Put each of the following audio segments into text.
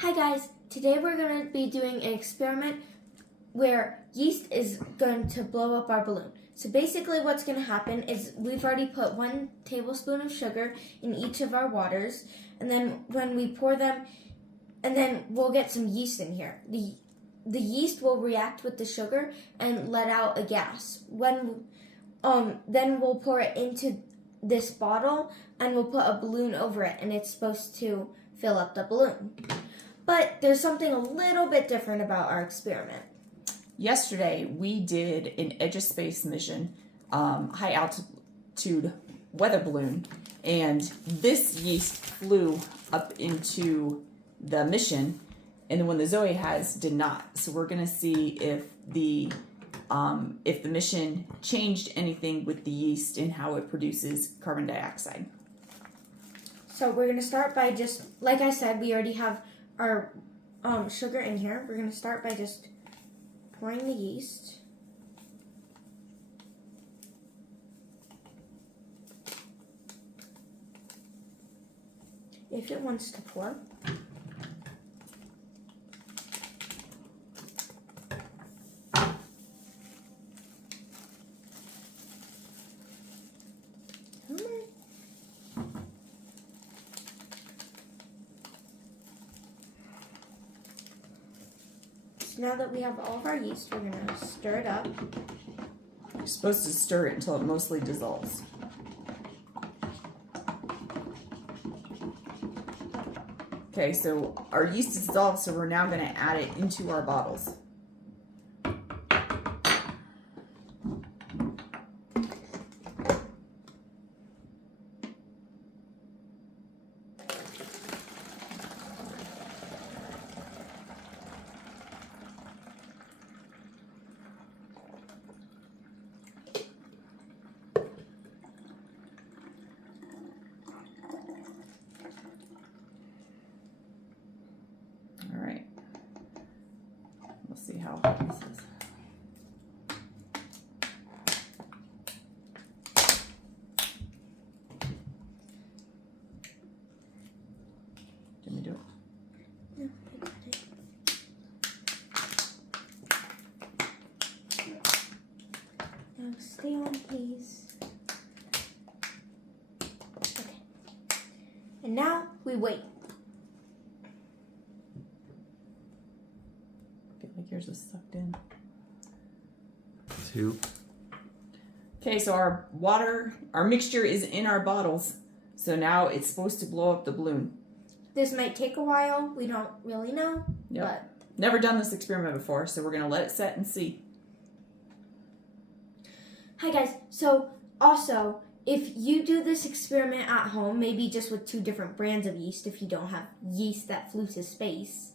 Hi guys, today we're going to be doing an experiment where yeast is going to blow up our balloon. So basically what's going to happen is we've already put 1 tablespoon of sugar in each of our waters, and then when we pour them, and then we'll get some yeast in here. The yeast will react with the sugar and let out a gas. Then we'll pour it into this bottle and we'll put a balloon over it, and it's supposed to fill up the balloon. But there's something a little bit different about our experiment. Yesterday, we did an Edge of Space mission, high altitude weather balloon, and this yeast flew up into the mission, and the one that Zoe has did not. So we're gonna see if the mission changed anything with the yeast and how it produces carbon dioxide. So we're gonna start by just, like I said, we already have our sugar in here. We're going to start by just pouring the yeast. If it wants to pour. Now that we have all of our yeast, we're going to stir it up. You're supposed to stir it until it mostly dissolves. Okay, so our yeast is dissolved, so we're now going to add it into our bottles. We'll see how hot this is. Let me do it. No, I got it. Now stay on, please. Okay. And now we wait. Like yours is sucked in. 2. Okay, so our mixture is in our bottles. So now it's supposed to blow up the balloon. This might take a while. We don't really know. Yep. But never done this experiment before, so we're gonna let it set and see. hi guys. So also, if you do this experiment at home, maybe just with 2 different brands of yeast, if you don't have yeast that flew to space.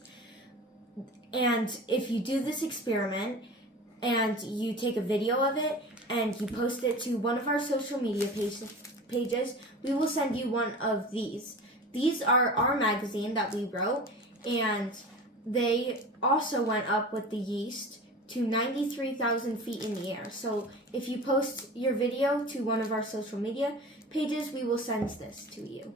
And if you do this experiment and you take a video of it and you post it to one of our social media pages, we will send you one of these. These are our magazine that we wrote, and they also went up with the yeast to 93,000 feet in the air. So if you post your video to one of our social media pages, we will send this to you.